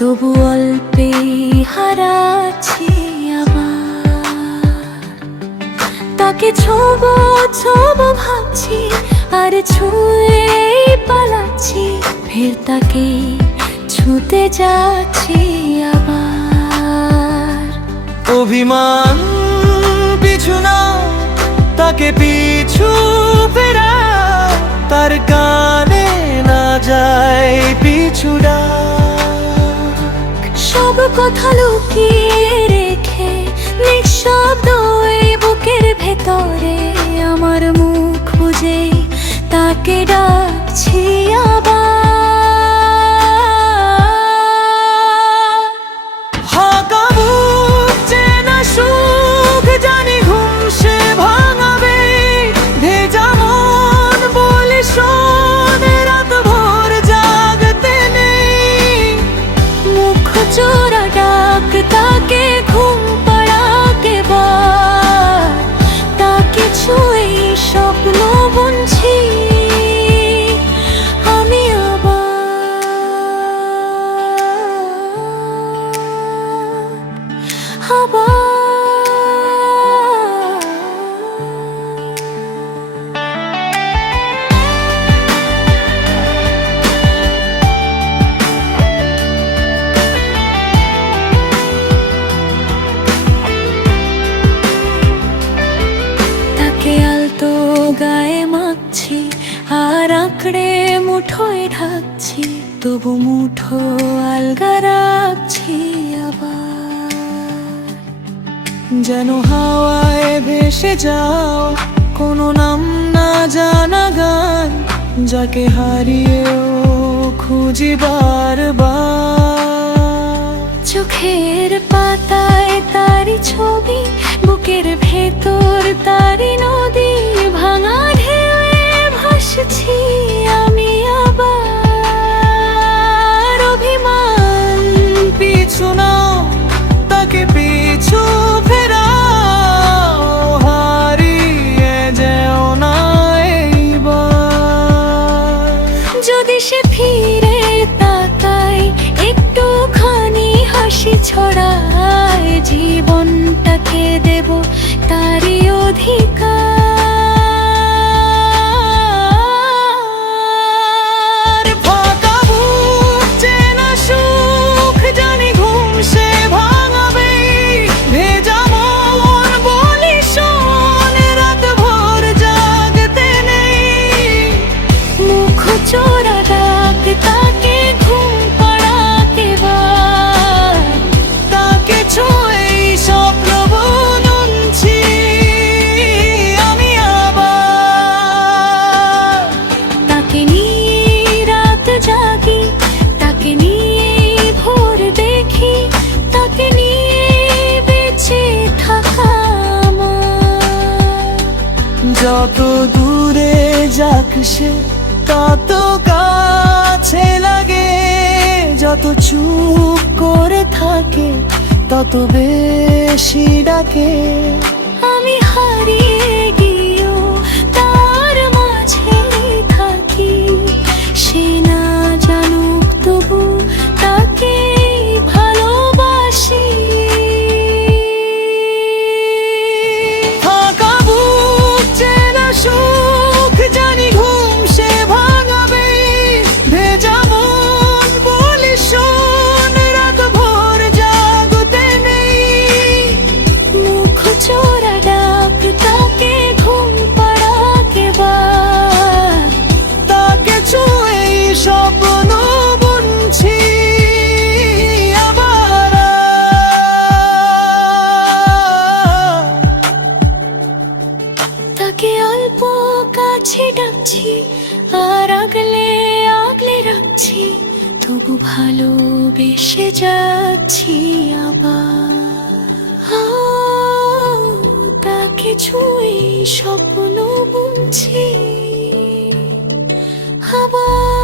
তবু অল্পে হারাচ্ছি আবার। তাকে ছোবো ছোবো ভাবছি, আর ছুঁয়ে পালাচ্ছি, ফের তাকে ছুঁতে যাচ্ছি আবার। অভিমান পিছু না, তাকে পিছু ফেরা, তার কানে না যায় পিছু ডাক। সব কথা লুকিয়ে রেখে নিঃশব্দ এই বুকের ভেতরে আমার মুখ বুঝে তাকে ডাকছি আবার। ফাঁকা বুক চেনা সুখ জানি ঘুম সে ভাঙাবে, ভেজা মন বলে শোন রাত ভোর জাগতে নেই। মুখ চোরা ডাক তাকে ঘুম পাড়াকে বার, তাকে ছুঁয়ে স্বপ্ন বুনছি আমি আবার। তাকে আলতো গায়ে মাখছি, আর আঁকড়ে মুঠোয় ঢাকছি, তবু মুঠো আলগা রাখছি আবার। যেন হাওয়ায় ভেসে যাও কোনো নাম না জানা গান, যাকে হারিয়েও খুঁজি বারবার। চোখের পাতায় তারি ছবি, বুকের ভেতর তারি নদী, ভাঙা ঢেউয়ে ভাসছি আমি আবার। অভিমান পিছু না, তাকে পিছু ফেরাও, হারিয়ে যেও না এইবার। যদি সে ফিরে তাকায়, একটুখানি হাসি ছড়ায়, জীবনটাকে দেব তারই অধিকার। ফাঁকা বুক চেনা সুখ জানি ঘুম সে ভাঙাবে, ভেজা মন বলি শোন রাত ভোর জাগতে নেই। মুখ চোরা ডাক তাকে ঘুম পাড়াতে বার, তাকে ছুঁয়ে স্বপ্ন বুনছি আমি আবার। তাকে নিয়ে রাত জাগি, তাকে নিয়ে ভোর দেখি, তাকে নিয়ে বেঁচে থাকা আমার। যত দূরে যাক সে তত কাছে লাগে, যত চুপ করে থাকে তত বেশি ডাকে। আমি হারিয়ে গিয়েও তার মাঝে থাকি, সে না জানুক তবু তাকে ভালোবাসি। ফাঁকা বুক চেনা সুখ জানি ঘুম সে ভাঙাবে, ভেজা মন বলি শোন রাত ভোর জাগতে নেই। মুখ চোরা ডাক তাকে ঘুম পাড়াতে বার, তাকে ছুঁয়ে স্বপ্ন বুনছি আবার। তাকে অল্প কাছে ডাকছি, আর আগলে আগলে রাখছি, তবু ভালোবেসে যাচ্ছি আবার। তাকে ছুঁয়ে স্বপ্ন বুনছি আবার।